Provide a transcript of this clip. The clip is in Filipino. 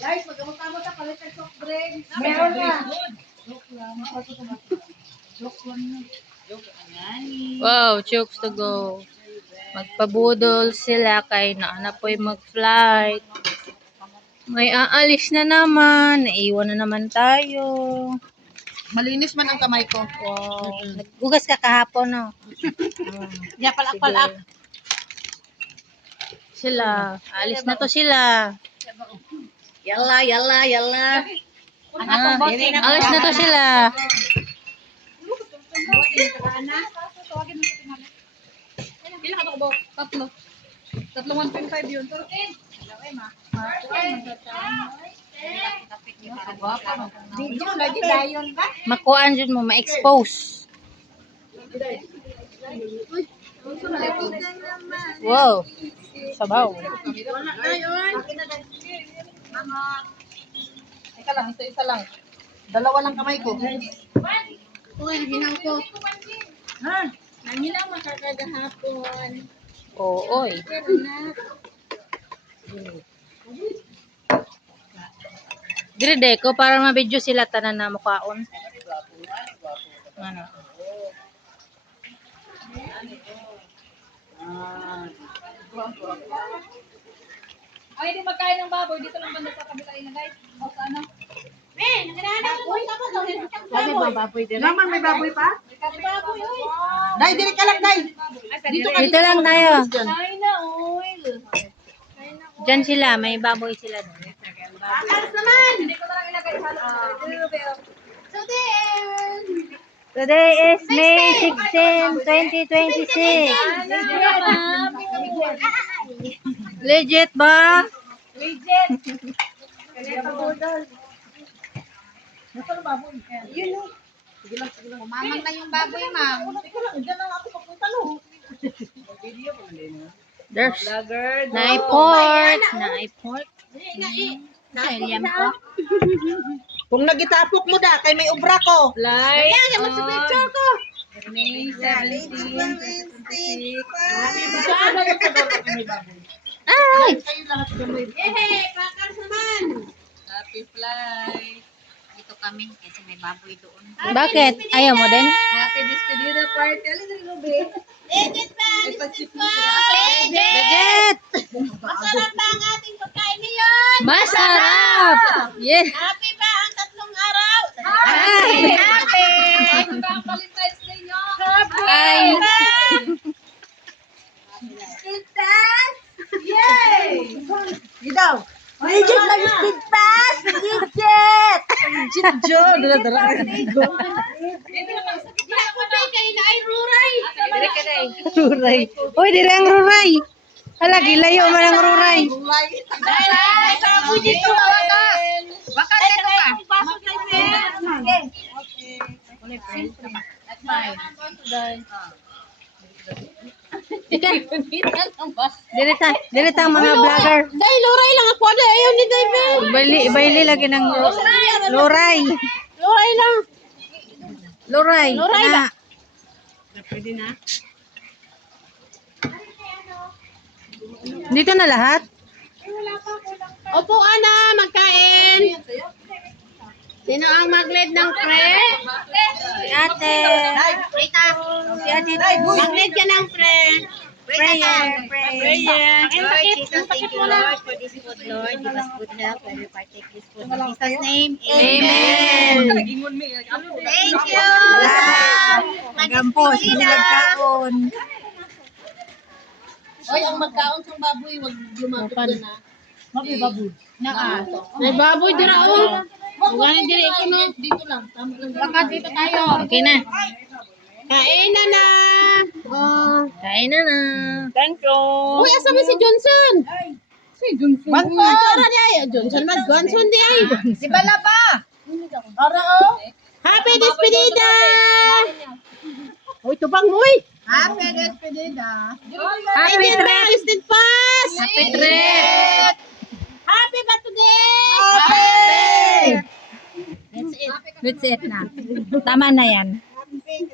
Guys, magkamot-kamot ang palit ng soft drink. Meron na. Wow, chokes to go. Magpabudol sila kay naana po'y mag-flight. May aalis na naman. Naiwan na naman tayo. Malinis man ang kamay ko. Wow. Naggugas ka kahapon, no? Ya, palak-palak. Sila. Alis na to sila. Yalla, yalla, yalla. Alis na to sila. Ilan ka ba? Tatlo. Tatlo 1.5 yun. Video lagi dayon ba? Makuhaan dyan mo, ma-expose. Wow. Sabaw. Ika lang, isa lang. Dalawa lang kamay ko. Uy, hinang ko. Ha? Nangin lang makakagahapon. Oo, oy. Pero na. Dire deko para ma-video sila tanan na mukhaon. Ano? Ay, di magkain ng baboy. Dito lang banda sa kabila ilagay. O sa ano? Men, naganahan ako. Sabi ba baboy dito? Naman may baboy pa? May baboy, oy. Day, dili ka lang, day. Dito ka. Dito lang tayo. Kain na, oil. Diyan sila, may baboy sila doon. Akas naman. Hindi ko na lang ilagay sa So then. Today is May 16, 2026. Legit ba? Legit. Kaleta budol. Nasaan ang baboy? Yun o. Sige lang, sige lang. Umamang na yung baboy, ma'am. Sige lang, dyan lang ako papunta, no? Video pa na. There's naiport. Naiport. Sayang ko. Kung nagitapok mo da, kay may ubra ko. Flight Kaya mo sa picture ko. May 17. Ay! Kayo lahat gamay. Pakas naman. Happy flight. Dito kami kasi may baboy doon. Bakit? Ayaw mo din? Happy despedida party. Alin rin Ruby? Legit pa! Legit pa! Legit! Masarap ba ang ating pagkain ngayon? Masarap! Yeah! Happy ba ang tatlong araw? Ay! Happy! Happy ba ang Valentine's Day nyo? Ay! Speed pass! Yay! Gidaw! Legit lang yung speed pass! Legit! Legit, Joe! Dala-dala ka dito. Ako ba kayo na ay ruray? Ruray. Uy, dire ang ruray. Hala, gilayo man ang ruray. Dahil ay baboy dito. Baka dito ka. Pasok kay friend. Okay. That's fine. Dire ta mga vlogger. Dahil luray lang ako. Ayaw ni David. Baili lagi ng luray. Luray lang. Luray. Luray Na. Pwede na. Dito na lahat? Opo, Ana. Magkain. Sino ang mag-lead ng pre? Si ate. Rita. Si ate. Mag-lead ka ng pre. Prayer. Prayer. Lord Jesus, thank you, Lord, for this food, Lord. Give us good health when we partake this food. In Jesus' name, Amen. Thank you. Magampo. Sinilagkaon. Oy, ang magkaon sa baboy, wag lumapit doon na. Baboy, baboy. Naa. May baboy dira oh. Ganin diri ko no. Dito lang, tama lang. Baka dito tayo. Okay na. Kain na. Oh. Kain na na. Thank you. Uy, asa ba si Johnson? Si Johnson. Magpara di ay. Johnson Johnson di ay. Si Balaba. Ara oh. Happy despedida. Uy, tubang uy. Happy despedida. Happy trip. Twisted pass. Happy trip. Happy ba today? Happy. That's it na. Tama na yan. Happy.